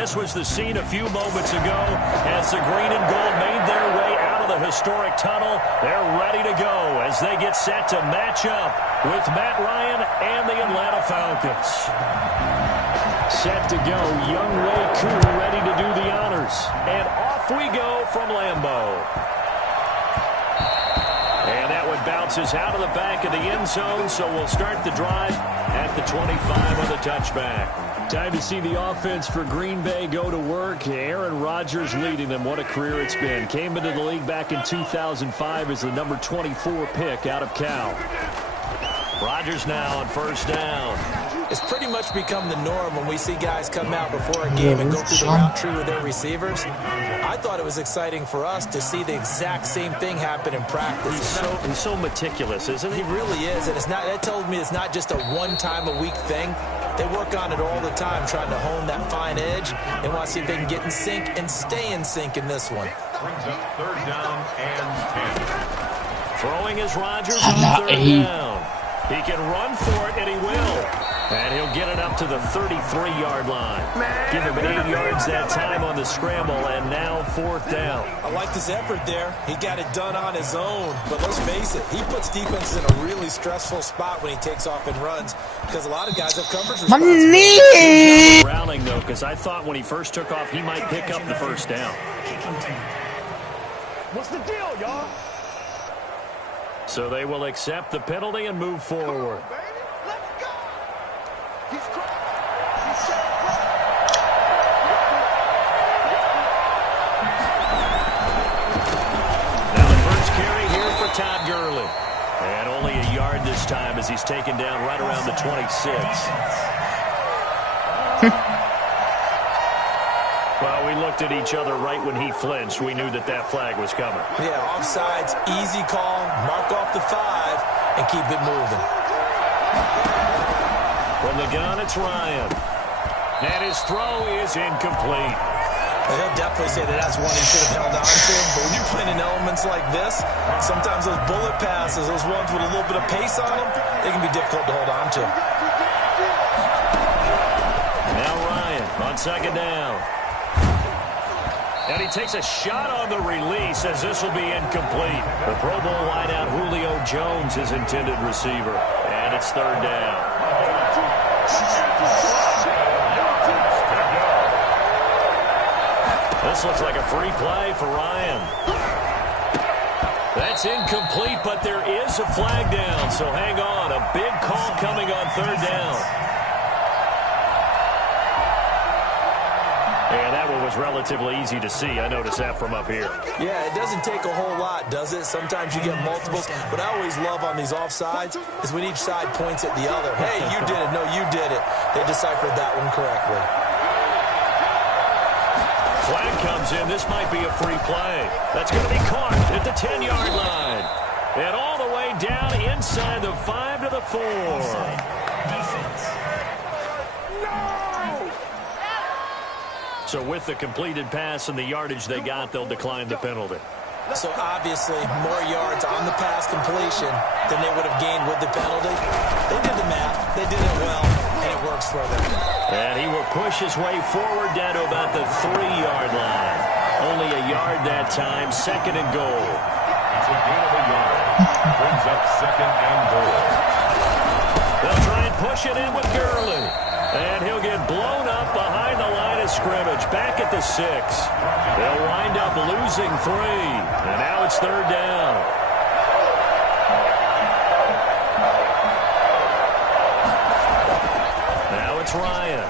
this was the scene a few moments ago as the green and gold made their way out of the historic tunnel. They're ready to go as they get set to match up with Matt Ryan and the Atlanta Falcons. Set to go, Young Wei Koo ready to do the honors. And off we go from Lambeau. And that one bounces out of the back of the end zone, so we'll start the drive at the 25 on the touchback. Time to see the offense for Green Bay go to work. Aaron Rodgers leading them. What a career it's been. Came into the league back in 2005 as the number 24 pick out of Cal. Rodgers now on first down. It's pretty much become the norm when we see guys come out before a game and go through the route tree with their receivers. I thought it was exciting for us to see the exact same thing happen in practice. He's so meticulous, isn't he? He really is, and that tells me it's not just a one-time-a-week thing. They work on it all the time, trying to hone that fine edge. They want to see if they can get in sync and stay in sync in this one. Brings up third down and 10. Throwing is Rodgers on third down. He can run for it, and he will. And he'll get it up to the 33-yard line. Give him 8 yards that time on the scramble, and now fourth down. I like this effort there. He got it done on his own. But let's face it, he puts defenses in a really stressful spot when he takes off and runs because a lot of guys have coverage responsibility. Rallying, though, because I thought when he first took off, he might pick up the first down. What's the deal, y'all? So they will accept the penalty and move forward. Now the first carry here for Todd Gurley. And only a yard this time as he's taken down right around the 26. Well, we looked at each other right when he flinched. We knew that flag was coming. Yeah, offsides, easy call, mark off the 5, and keep it moving. From the gun, it's Ryan. And his throw is incomplete. He'll definitely say that's one he should have held on to. But when you're playing in elements like this, sometimes those bullet passes, those ones with a little bit of pace on them, they can be difficult to hold on to. Now Ryan on second down. And he takes a shot on the release as this will be incomplete. The Pro Bowl wideout Julio Jones, his intended receiver. And it's third down. This looks like a free play for Ryan. That's incomplete, but there is a flag down, so hang on. A big call coming on third down. And that one was relatively easy to see. I noticed that from up here. Yeah, it doesn't take a whole lot, does it? Sometimes you get multiples. What I always love on these offsides is when each side points at the other. Hey, you did it. No, you did it. They deciphered that one correctly. Flag comes in. This might be a free play. That's going to be caught at the 10-yard line. And all the way down inside the 5 to the 4. So with the completed pass and the yardage they got, they'll decline the penalty. So obviously more yards on the pass completion than they would have gained with the penalty. They did the math. They did it well, and it works for them. And he will push his way forward down to about the 3-yard line. Only a yard that time, second and goal. It's a gain of a yard. Brings up second and goal. They'll try and push it in with Gurley. And he'll get blown up behind the line of scrimmage, back at the 6. They'll wind up losing 3. And now it's third down. Now it's Ryan.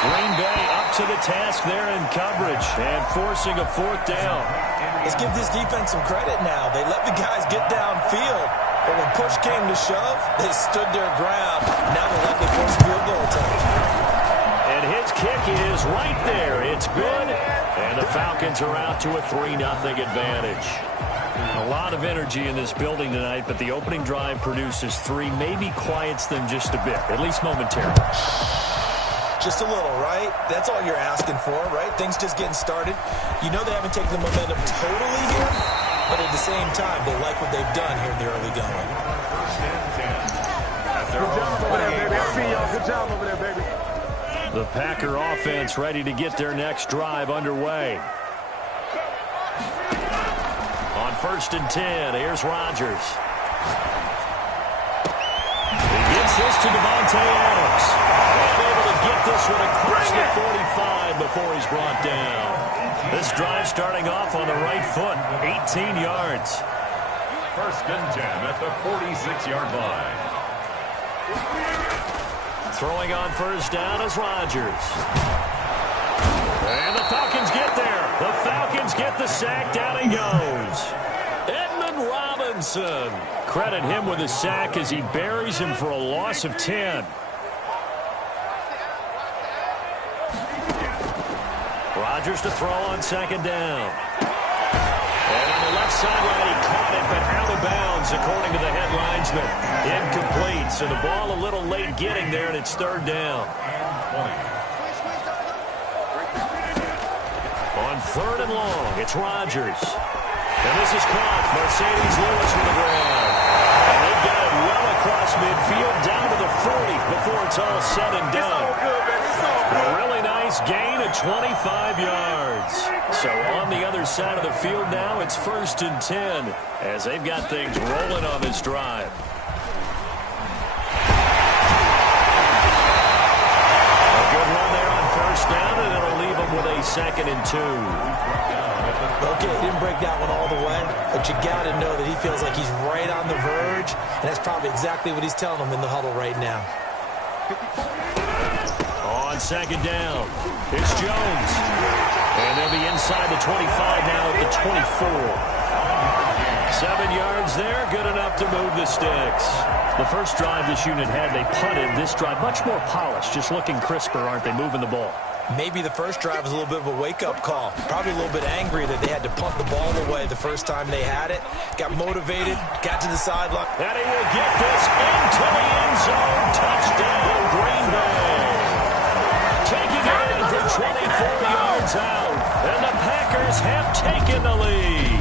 Green Bay up to the task there in coverage and forcing a fourth down. Let's give this defense some credit now. They let the guys get downfield. But when push came to shove, they stood their ground. Now they're likely forced field goal attempt. And his kick is right there. It's good. And the Falcons are out to a 3-0 advantage. A lot of energy in this building tonight, but the opening drive produces 3, maybe quiets them just a bit, at least momentarily. Just a little, right? That's all you're asking for, right? Things just getting started. You know they haven't taken the momentum totally here, but at the same time, they like what they've done here in the early going. Good job over there, baby. I see y'all. Good job over there, baby. The Packer offense ready to get their next drive underway. On 1st and 10, here's Rodgers. He gets this to Devontae Adams. And able to get this one across the 45 before he's brought down. This drive starting off on the right foot, 18 yards. 1st and 10 at the 46-yard line. Throwing on 1st down is Rodgers. And the Falcons get there. The Falcons get the sack. Down he goes. Edmund Robinson. Credit him with a sack as he buries him for a loss of 10. Rodgers to throw on 2nd down. And on the left sideline, he caught it, but out of bounds, according to the head linesman. Incomplete, so the ball a little late getting there, and it's 3rd down. On 3rd and long, it's Rodgers. And this is caught. Mercedes Lewis with the grab. And they've got it well across midfield, down to the 40 before it's all said and done. A really nice gain of 25 yards. So on the other side of the field now, it's 1st and 10 as they've got things rolling on this drive. A good run there on 1st down, and it'll leave them with a 2nd and 2. Okay, he didn't break that one all the way, but you got to know that he feels like he's right on the verge, and that's probably exactly what he's telling them in the huddle right now. On 2nd down, it's Jones. And they'll be inside the 25 now at the 24. 7 yards there, good enough to move the sticks. The first drive this unit had, they punted. This drive, much more polished, just looking crisper, aren't they, moving the ball? Maybe the first drive was a little bit of a wake-up call. Probably a little bit angry that they had to punt the ball away the first time they had it. Got motivated, got to the sideline. And he will get this into the end zone. Touchdown, Green Bay. Taking it in from 24 yards out. And the Packers have taken the lead.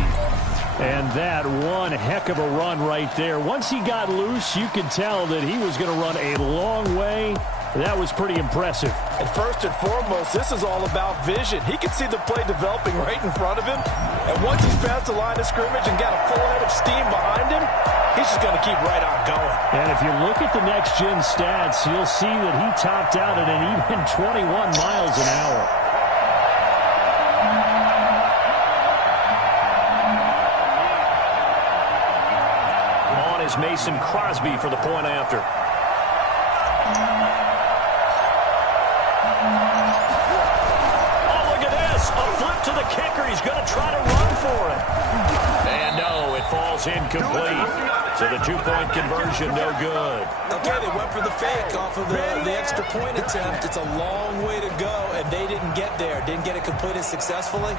And that one heck of a run right there. Once he got loose, you could tell that he was going to run a long way. That was pretty impressive. And first and foremost, this is all about vision. He can see the play developing right in front of him. And once he's past the line of scrimmage and got a full head of steam behind him, he's just going to keep right on going. And if you look at the next-gen stats, you'll see that he topped out at an even 21 miles an hour. On is Mason Crosby for the point after. To the kicker, he's going to try to run for it. And no, it falls incomplete. So the two-point conversion, no good. Okay, they went for the fake off of the extra point attempt. It's a long way to go, and they didn't get there. Didn't get it completed successfully.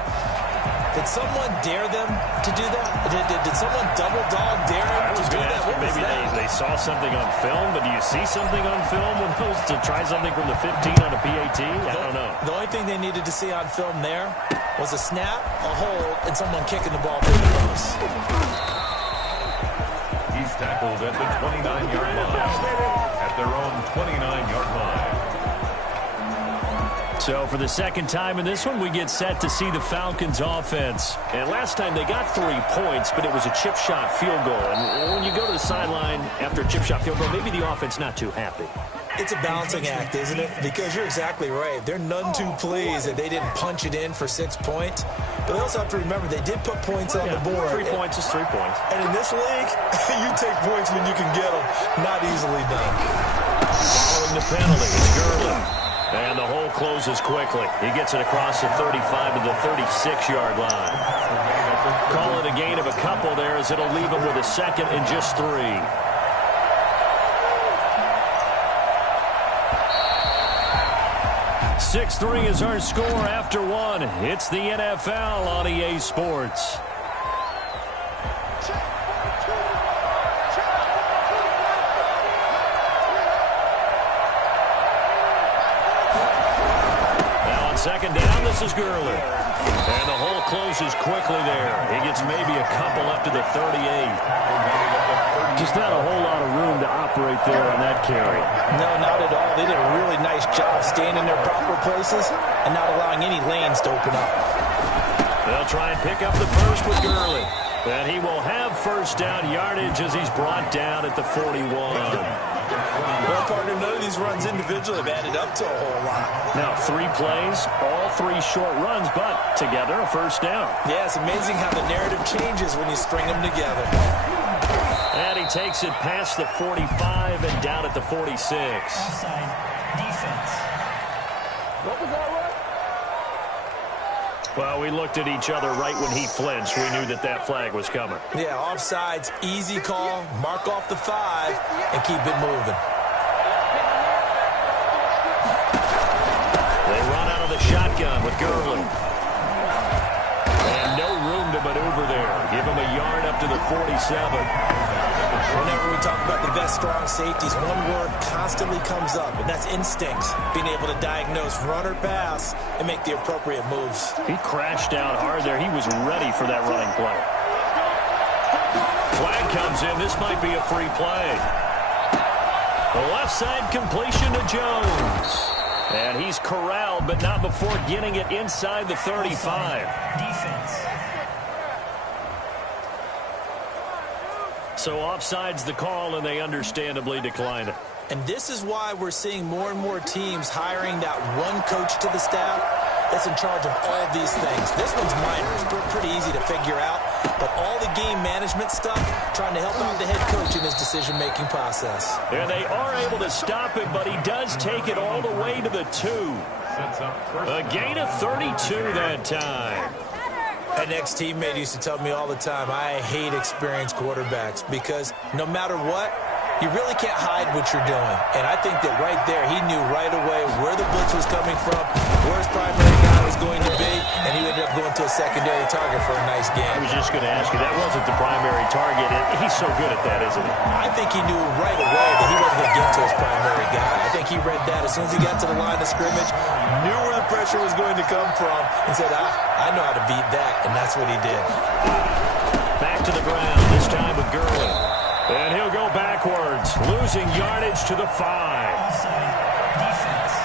Did someone dare them to do that? Did someone double-dog dare them to do that? What was maybe that? They saw something on film, but do you see something on film when those to try something from the 15 on a PAT? I don't know. The only thing they needed to see on film there was a snap, a hold, and someone kicking the ball pretty close. He's tackled at the 29-yard line. At their own 29-yard line. So for the second time in this one, we get set to see the Falcons offense. And last time they got 3 points, but it was a chip shot field goal. And when you go to the sideline after a chip shot field goal, maybe the offense not too happy. It's a balancing act, isn't it? Because you're exactly right. They're none too pleased that they didn't punch it in for 6 points. But they also have to remember they did put points on the board. 3 points is 3 points. And in this league, you take points when you can get them. Not easily done. Following the penalty, it's Gurley. And the hole closes quickly. He gets it across the 35 to the 36-yard line. Call it a gain of a couple there as it'll leave him with a 2nd and just 3. 6-3 is our score after 1. It's the NFL on EA Sports. second down, this is Gurley. And the hole closes quickly there. He gets maybe a couple up to the 38. Just not a whole lot of room to operate there on that carry. No, not at all. They did a really nice job staying in their proper places and not allowing any lanes to open up. They'll try and pick up the first with Gurley. And he will have first down yardage as he's brought down at the 41. Well, partner, none of these runs individually have added up to a whole lot. Now, 3 plays, all 3 short runs, but together a first down. Yeah, it's amazing how the narrative changes when you string them together. And he takes it past the 45 and down at the 46. Offside defense. What was that run? Well, we looked at each other right when he flinched. We knew that that flag was coming. Yeah, offsides, easy call, mark off the 5, and keep it moving. They run out of the shotgun with Gurley. And no room to maneuver there. Give him a yard up to the 47. Whenever we talk about the best strong safeties, one word constantly comes up, and that's instincts. Being able to diagnose run or pass and make the appropriate moves. He crashed down hard there. He was ready for that running play. Flag comes in. This might be a free play. The left side completion to Jones. And he's corralled, but not before getting it inside the 35. Defense. So offside's the call, and they understandably decline it. And this is why we're seeing more and more teams hiring that one coach to the staff that's in charge of all these things. This one's minor. It's pretty easy to figure out. But all the game management stuff, trying to help out the head coach in his decision-making process. And they are able to stop him, but he does take it all the way to the 2. A gain of 32 that time. An ex-teammate used to tell me all the time, I hate experienced quarterbacks because no matter what, you really can't hide what you're doing. And I think that right there, he knew right away where the blitz was coming from, where his primary guy was going to be, and he ended up going to a secondary target for a nice game. I was just going to ask you, that wasn't the primary target. He's so good at that, isn't he? I think he knew right away that he wasn't going to get to his primary guy. I think he read that as soon as he got to the line of scrimmage, knew where the pressure was going to come from, and said, I know how to beat that, and that's what he did. Back to the ground, this time with Gurley. And he'll go backwards, losing yardage to the 5. Offside defense.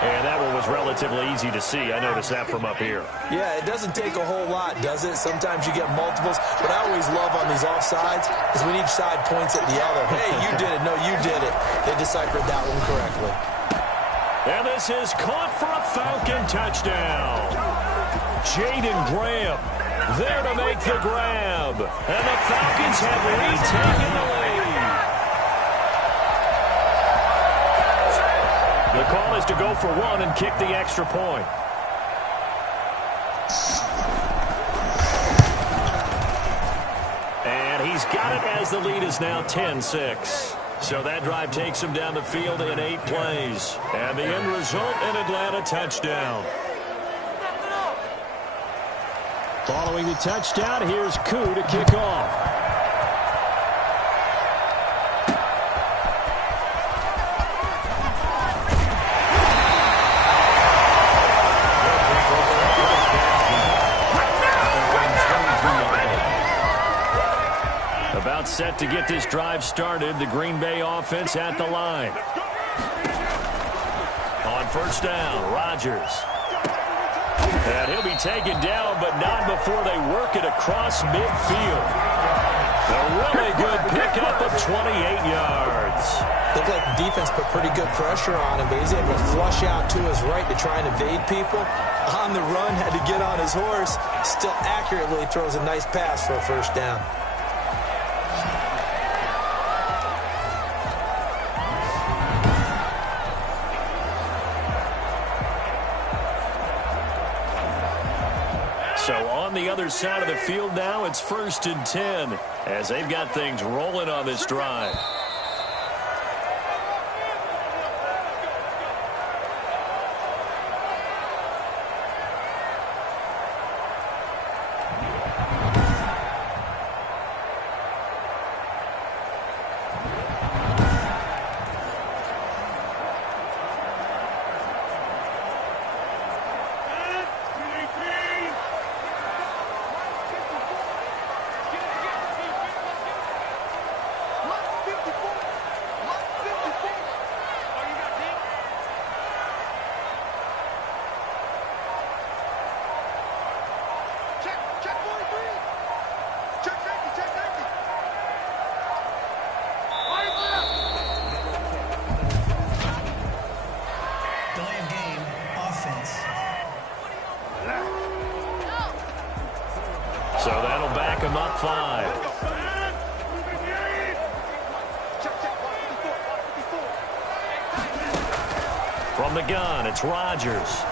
And that one was relatively easy to see. I noticed that from up here. Yeah, it doesn't take a whole lot, does it? Sometimes you get multiples. What I always love on these offsides is when each side points at the other. Hey, you did it. No, you did it. They deciphered that one correctly. And this is caught for a Falcon touchdown. Jaden Graham there to make the grab. And the Falcons have retaken the lead. The call is to go for 1 and kick the extra point. And he's got it as the lead is now 10-6. So that drive takes him down the field in 8 plays. And the end result, an Atlanta touchdown. Following the touchdown, here's Koo to kick off. About set to get this drive started, the Green Bay offense at the line. On first down, Rodgers. And he'll be taken down, but not before they work it across midfield. A really good pickup of 28 yards. Looked like the defense put pretty good pressure on him, but he's able to flush out to his right to try and evade people. On the run, had to get on his horse. Still accurately throws a nice pass for a first down. So on the other side of the field now, it's 1st and 10 as they've got things rolling on this drive. up 5. From the gun, it's Rodgers.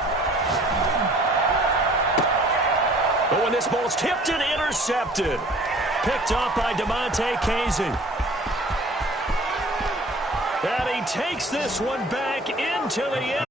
Oh, and this ball's tipped and intercepted. Picked up by DeMonte Casey. And he takes this one back into the